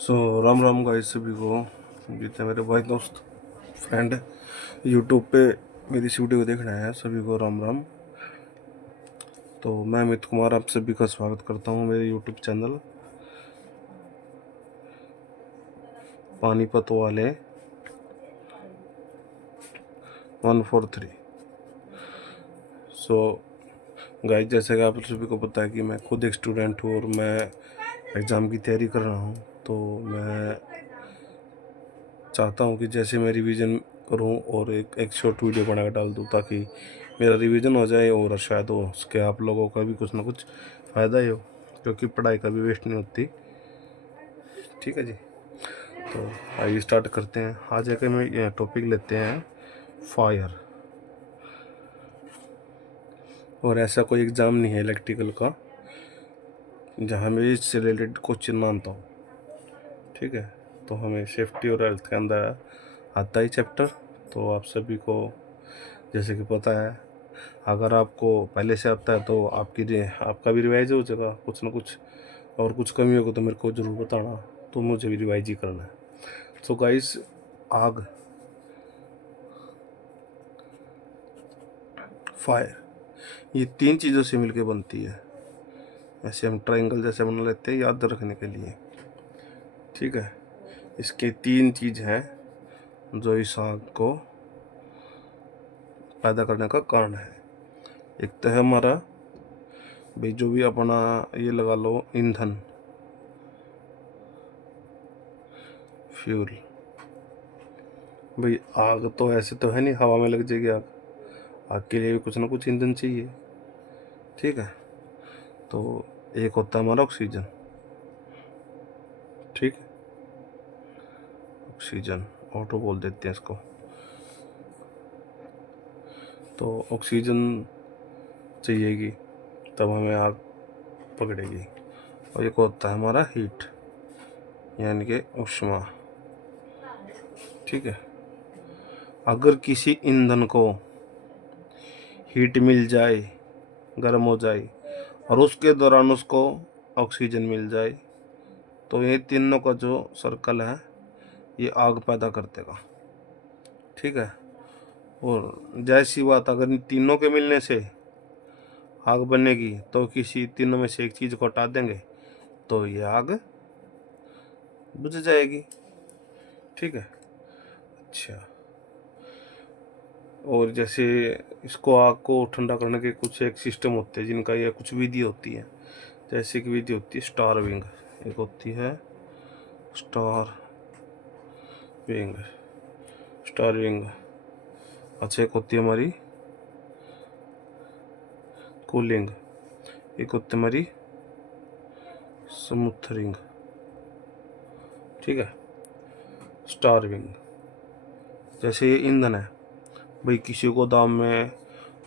Ram Ram guys सभी को। जितने मेरे भाई दोस्त फ्रेंड यूट्यूब पे मेरी इस वीडियो को देख रहे हैं सभी को राम राम। तो मैं अमित कुमार आप सभी का स्वागत करता हूँ मेरे यूट्यूब चैनल पानीपत वाले 143। गाइस जैसे कि आप सभी को पता है कि मैं खुद एक स्टूडेंट हूँ और मैं एग्ज़ाम की तैयारी कर रहा हूँ। तो मैं चाहता हूँ कि जैसे मैं रिवीजन करूँ और एक शॉर्ट वीडियो बना कर डाल दूँ ताकि मेरा रिवीजन हो जाए और शायद हो उसके आप लोगों का भी कुछ ना कुछ फ़ायदा ही हो, क्योंकि पढ़ाई का भी वेस्ट नहीं होती। ठीक है जी, तो आइए स्टार्ट करते हैं। आज एक में टॉपिक लेते हैं फायर। और ऐसा कोई एग्ज़ाम नहीं है इलेक्ट्रिकल का जहाँ में इससे रिलेटेड क्वेश्चन ना आता हो। ठीक है, तो हमें सेफ्टी और हेल्थ के अंदर आता ही चैप्टर। तो आप सभी को जैसे कि पता है, अगर आपको पहले से आता है तो आपका भी रिवाइज हो जाएगा कुछ ना कुछ, और कुछ कमी होगी तो मेरे को ज़रूर बताना, तो मुझे भी रिवाइज ही करना है। सो गाइस, आग, फायर, ये तीन चीज़ों से मिलके बनती है। ऐसे हम ट्रायंगल जैसे बना लेते हैं याद रखने के लिए। ठीक है, इसके तीन चीज़ हैं जो इस आग को पैदा करने का कारण है। एक तो है हमारा भाई जो भी अपना ये लगा लो ईंधन, फ्यूल। भाई आग तो ऐसे तो है नहीं हवा में लग जाएगी आग, आग के लिए भी कुछ ना कुछ ईंधन चाहिए। ठीक है, तो एक होता है हमारा ऑक्सीजन। ठीक है, ऑक्सीजन ऑटो बोल देते हैं इसको। तो ऑक्सीजन चाहिएगी तब हमें आग पकड़ेगी। और एक होता है हमारा हीट, यानी कि ऊष्मा। ठीक है, अगर किसी ईंधन को हीट मिल जाए, गर्म हो जाए, और उसके दौरान उसको ऑक्सीजन मिल जाए, तो ये तीनों का जो सर्कल है ये आग पैदा कर देगा। ठीक है, और जैसी बात अगर इन तीनों के मिलने से आग बनेगी तो किसी तीनों में से एक चीज़ को हटा देंगे तो ये आग बुझ जाएगी। ठीक है, अच्छा, और जैसे इसको आग को ठंडा करने के कुछ एक सिस्टम होते हैं जिनका या कुछ विधि होती है। जैसे एक विधि होती है स्टारविंग, एक होती है स्टार विंग, स्टारविंग। अच्छा, एक होती है हमारी कूलिंग, एक होती है हमारी स्मूथरिंग। ठीक है, स्टारविंग जैसे ये ईंधन है। भाई किसी को दाम में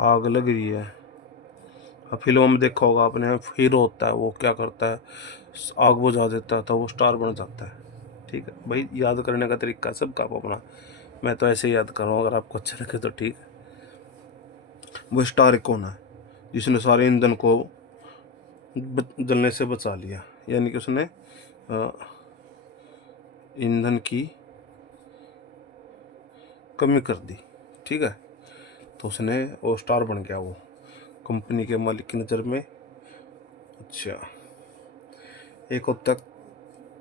आग लग रही है, अब फिल्मों में देखा होगा आपने, हीरो होता है वो क्या करता है, आग बुझा देता है तो वो स्टार बन जाता है। ठीक है भाई, याद करने का तरीका सबका अपना, मैं तो ऐसे ही याद कर रहा हूँ, अगर आपको अच्छा लगे तो ठीक है। वो स्टार कौन है जिसने सारे ईंधन को जलने से बचा लिया, यानी कि उसने ईंधन की कमी कर दी। ठीक है, तो उसने वो स्टार बन गया वो कंपनी के मालिक की नज़र में। अच्छा, एक होता है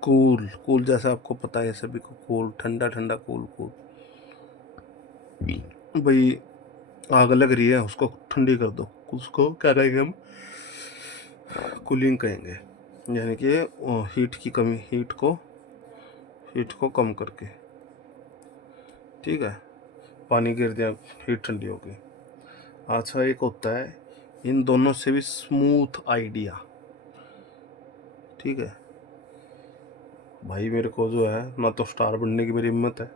कूल। कूल जैसा आपको पता है सभी को, कूल ठंडा ठंडा कूल कूल। भाई आग लग रही है उसको ठंडी कर दो, उसको क्या कहेंगे हम, कूलिंग कहेंगे, यानी कि हीट की कमी, हीट को कम करके। ठीक है, पानी गिर दिया, हीट ठंडी हो गई। अच्छा, एक होता है इन दोनों से भी स्मूथ आइडिया। ठीक है भाई, मेरे को जो है ना तो स्टार बनने की मेरी हिम्मत है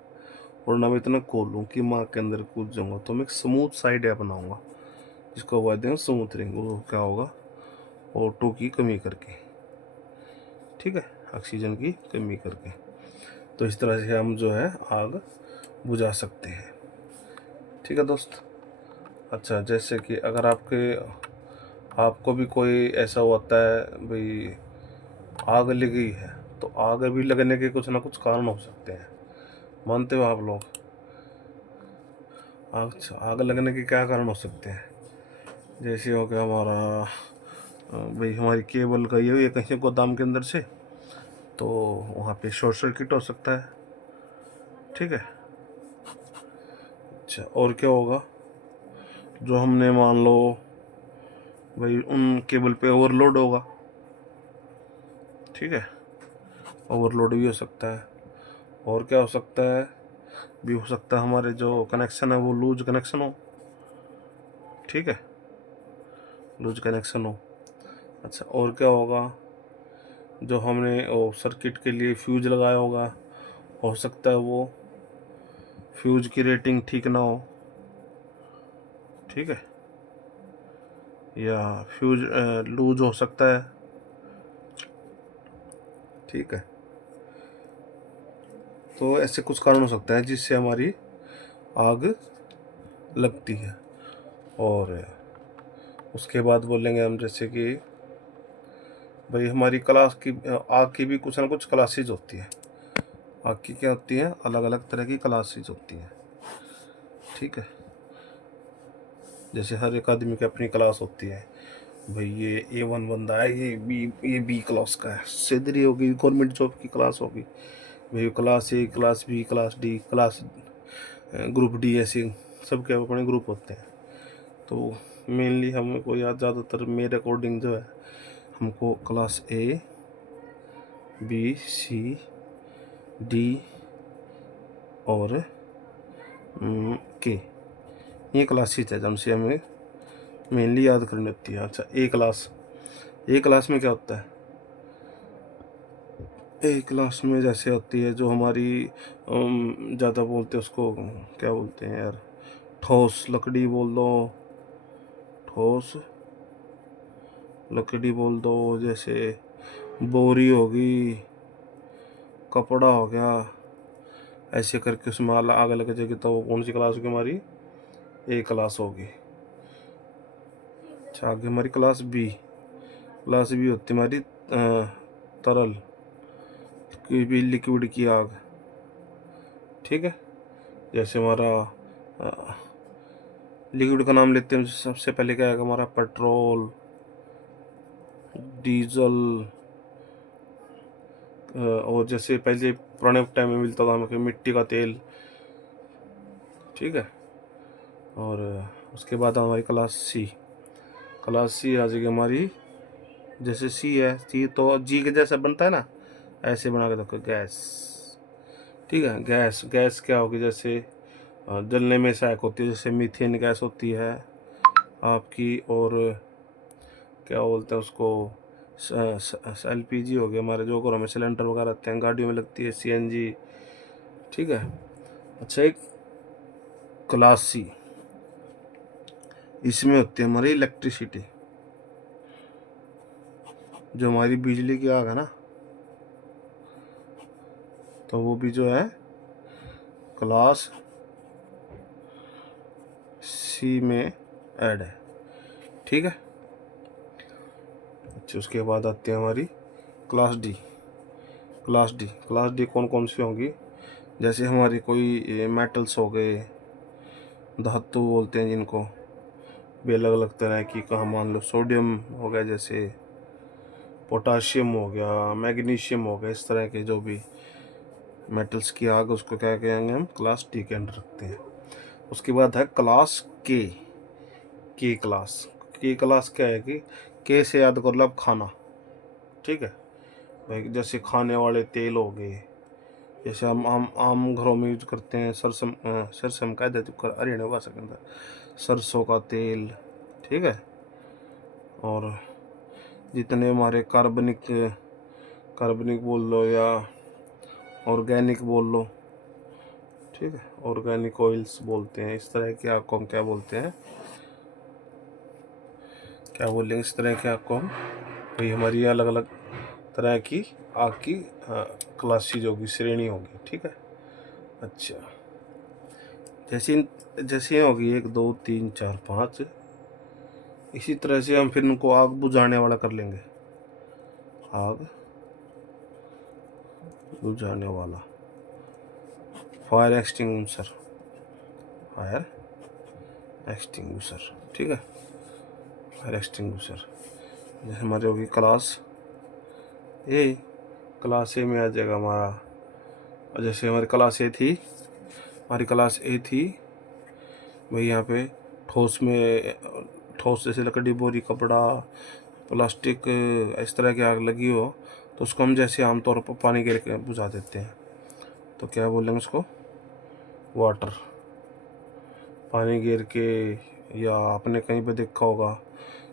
और ना मैं इतना खोलूँ कि माँ के अंदर कूद जाऊँगा, तो मैं एक स्मूथ सा आइडिया बनाऊँगा जिसको बोलते हैं स्मूथ रिंग। वो क्या होगा, O2 की कमी करके। ठीक है, ऑक्सीजन की कमी करके। तो इस तरह से हम जो है आग बुझा सकते हैं। ठीक है दोस्त। अच्छा, जैसे कि अगर आपको भी कोई ऐसा होता है भाई आग लगी है तो आग भी लगने के कुछ ना कुछ कारण हो सकते हैं, मानते हो आप लोग? अच्छा, आग लगने के क्या कारण हो सकते हैं? जैसे हो गया हमारा भाई हमारी केबल गई हुई है कहीं गोदाम के अंदर से, तो वहाँ पे शॉर्ट सर्किट हो सकता है। ठीक है। अच्छा, और क्या होगा? जो हमने मान लो भाई उन केबल पे ओवरलोड होगा। ठीक है, ओवरलोड भी हो सकता है। और क्या हो सकता है? भी हो सकता है हमारे जो कनेक्शन है वो लूज कनेक्शन हो। ठीक है, लूज कनेक्शन हो। अच्छा, और क्या होगा? जो हमने वो सर्किट के लिए फ्यूज लगाया होगा, हो सकता है वो फ्यूज की रेटिंग ठीक ना हो। ठीक है, या फ्यूज लूज हो सकता है। ठीक है, तो ऐसे कुछ कारण हो सकता है जिससे हमारी आग लगती है। और उसके बाद बोलेंगे हम जैसे कि भाई हमारी क्लास की आग की भी कुछ ना कुछ क्लासेज होती है। आग की क्या होती है? अलग अलग तरह की क्लासेज होती हैं। ठीक है, जैसे हर एक आदमी की अपनी क्लास होती है। भाई ये A1 बंदा है, ये बी क्लास का है। सैलरी होगी, गवर्नमेंट जॉब की क्लास होगी। भाई class A, class B, class D, class group D, ऐसे सबके अपने ग्रुप होते हैं। तो मेनली हमको याद ज़्यादातर मेरे अकॉर्डिंग जो है, हमको class A, B, C, D और K, ये क्लासेज है जिनसे हमें मेनली याद करनी होती है। अच्छा, ए क्लास में क्या होता है? ए क्लास में जैसे होती है जो हमारी ज़्यादा बोलते हैं उसको, क्या बोलते हैं यार, ठोस लकड़ी बोल दो, ठोस लकड़ी बोल दो, जैसे बोरी होगी, कपड़ा हो गया, ऐसे करके उसमें आग लग जाएगी तो वो कौन सी क्लास होगी हमारी? ए क्लास होगी। अच्छा, आगे हमारी क्लास बी होती है हमारी तरल की भी, लिक्विड की आग। ठीक है, जैसे हमारा लिक्विड का नाम लेते हैं, सबसे पहले क्या आएगा हमारा? पेट्रोल, डीजल, और जैसे पहले पुराने टाइम में मिलता था हमें मिट्टी का तेल। ठीक है, और उसके बाद हमारी क्लास सी आ जाएगी हमारी। जैसे सी है, सी तो जी के जैसा बनता है ना, ऐसे बना के रखो, गैस। ठीक है, गैस क्या होगी? जैसे जलने में सहायक होती है, जैसे मीथेन गैस होती है आपकी, और क्या बोलते हैं उसको, LPG हो गया हमारे, जो घरों में सिलेंडर वगैरह रहते हैं, गाड़ियों में लगती है CNG। ठीक है। अच्छा, एक क्लास सी, इसमें होती है हमारी इलेक्ट्रिसिटी, जो हमारी बिजली की आग है ना, तो वो भी जो है क्लास सी में ऐड है। ठीक है। अच्छा, उसके बाद आती है हमारी क्लास डी। क्लास डी कौन कौन सी होंगी? जैसे हमारी कोई मेटल्स हो गए, धातु बोलते हैं जिनको, भी अलग अलग तरह की, कहाँ मान लो सोडियम हो गया, जैसे पोटाशियम हो गया, मैग्नीशियम हो गया, इस तरह के जो भी मेटल्स की आग, उसको क्या कहेंगे हम? क्लास डी के अंडर रखते हैं। उसके बाद है क्लास के क्लास क्या है कि के से याद कर लो आप, खाना। ठीक है भाई, जैसे खाने वाले तेल हो गए, जैसे हम आम घरों में यूज करते हैं, सरसम कह देते हरियाणा भाषा के अंदर, सरसों का तेल। ठीक है, और जितने हमारे कार्बनिक बोल लो या ऑर्गेनिक बोल लो। ठीक है, ऑर्गेनिक ऑयल्स बोलते हैं, इस तरह के आपको हम क्या बोलते हैं, क्या बोलेंगे इस तरह के आपको हम? भाई हमारी अलग अलग तरह की आग की क्लासेज होगी, श्रेणी होगी। ठीक है। अच्छा, जैसे जैसे होगी 1 2 3 4 5, इसी तरह से हम फिर उनको आग बुझाने वाला कर लेंगे। आग बुझाने वाला, फायर एक्सटिंग्विशर, फायर एक्सटिंग्विशर, ठीक है, फायर एक्सटिंग्विशर। जैसे हमारी होगी क्लास ए, क्लास ए में आ जाएगा हमारा, जैसे हमारी क्लास ए थी, हमारी क्लास ए थी भाई, यहाँ पे ठोस में, ठोस जैसे लकड़ी, बोरी, कपड़ा, प्लास्टिक, इस तरह की आग लगी हो तो उसको हम जैसे आमतौर पर पानी गिर के बुझा देते हैं, तो क्या बोलेंगे उसको, वाटर। पानी गिर के, या आपने कहीं पे देखा होगा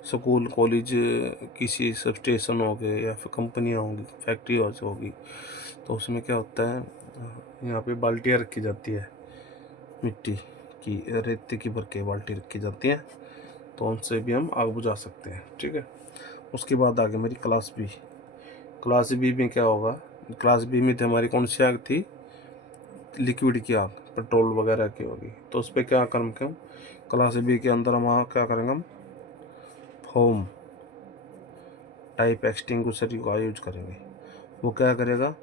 स्कूल कॉलेज, किसी सब स्टेशन हो गए या फिर कंपनियाँ होंगी, फैक्ट्री होगी, तो उसमें क्या होता है, यहाँ पे बाल्टियाँ रखी जाती है, मिट्टी की, रेत की भर के बाल्टी रखी जाती हैं, तो उनसे भी हम आग बुझा सकते हैं, ठीक है। उसके बाद आगे मेरी क्लास बी। क्लास बी में क्या होगा, क्लास बी में थी हमारी कौन सी आग थी, लिक्विड की आग, पेट्रोल वगैरह की होगी, तो उस पर क्या करेंगे हम, क्लास बी के अंदर हम क्या करेंगे, हम फोम टाइप एक्सटिंग्विशर का यूज करेंगे। वो क्या करेगा,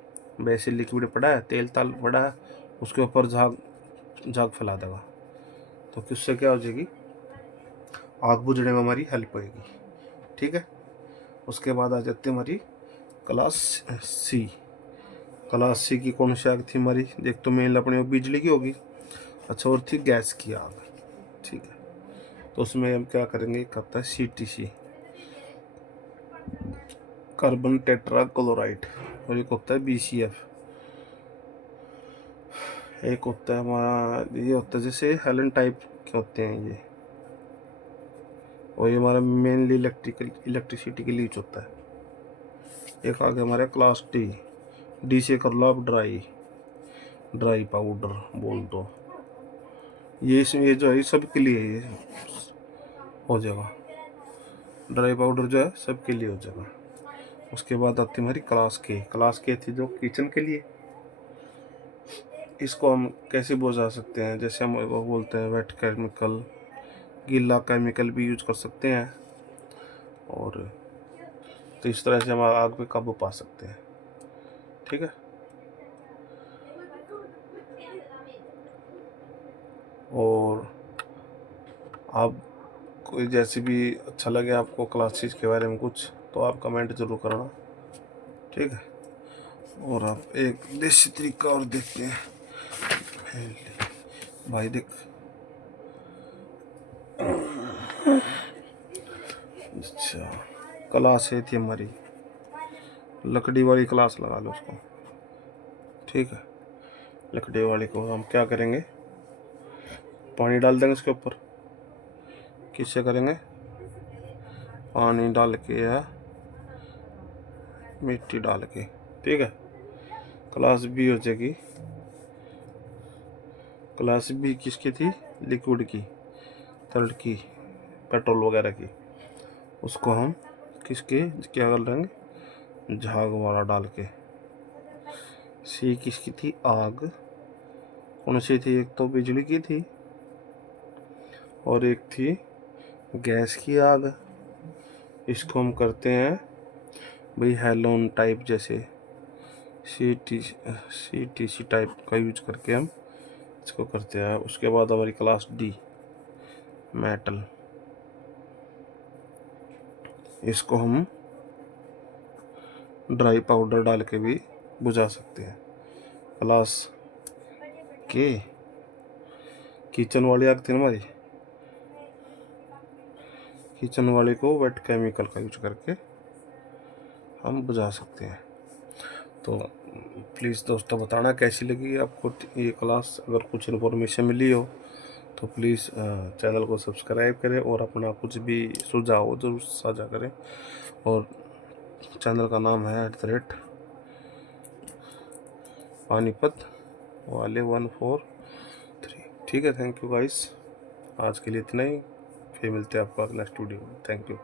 वैसे लिक्विड पड़ा है, तेल ताल पड़ा है, उसके ऊपर झाग झाग फैला देगा, तो किससे क्या हो जाएगी, आग बुझने में हमारी हेल्प होगी, ठीक है। उसके बाद आ जाती है हमारी क्लास सी। क्लास सी की कौन सी आग थी हमारी, देख तो मेन अपने बिजली की होगी, अच्छा, और थी गैस की आग, ठीक है। तो उसमें हम क्या करेंगे, एक आता है CTC, कार्बन टेट्रा क्लोराइड, और एक होता है BCF, एक होता है हमारा, ये होता है जैसे हेलन टाइप के होते हैं ये, और ये हमारा मेनली इलेक्ट्रिसिटी के लिए यूज होता है। एक आगे हमारे क्लास डी, डी से कर लो आप ड्राई, ड्राई पाउडर बोल दो, ये इसमें ये जो है सबके लिए ये हो जाएगा, ड्राई पाउडर जो है सबके लिए हो जाएगा। उसके बाद आती हमारी क्लास के। क्लास के थी जो किचन के लिए, इसको हम कैसे बुझा सकते हैं, जैसे हम वो बोलते हैं वेट केमिकल, गीला केमिकल भी यूज कर सकते हैं, और तो इस तरह से हम आग पे काबू पा सकते हैं, ठीक है। और आप कोई जैसे भी अच्छा लगे आपको क्लासेस के बारे में कुछ, तो आप कमेंट जरूर करना, ठीक है। और आप एक देसी तरीका और देखते हैं भाई, देख, अच्छा, क्लास है थी हमारी, लकड़ी वाली क्लास लगा लो उसको, ठीक है। लकड़ी वाली को हम क्या करेंगे, पानी डाल देंगे उसके ऊपर, किससे करेंगे, पानी डाल के या मिट्टी डाल के, ठीक है। क्लास बी हो जाएगी, क्लास बी किसकी थी, लिक्विड की, थर्ड की, पेट्रोल वगैरह की, उसको हम किसके क्या कर लेंगे, झाग वाला डाल के। सी किसकी थी, आग, कौन सी थी, एक तो बिजली की थी और एक थी गैस की आग। इसको हम करते हैं भाई हेलोन टाइप, जैसे CTC टाइप का यूज करके हम इसको करते हैं। उसके बाद हमारी क्लास डी, मेटल, इसको हम ड्राई पाउडर डाल के भी बुझा सकते हैं। क्लास के किचन वाली आग थी हमारी, किचन वाले को वेट केमिकल का यूज करके हम बुझा सकते हैं। तो प्लीज़ दोस्तों बताना कैसी लगी आपको ये क्लास, अगर कुछ इन्फॉर्मेशन मिली हो तो प्लीज़ चैनल को सब्सक्राइब करें, और अपना कुछ भी सुझाव जरूर साझा करें। और चैनल का नाम है @पानीपत वाले 143, ठीक है। थैंक यू गाइस, आज के लिए इतना ही, फिर मिलते हैं आपको अगला स्टूडियो में। Thank you.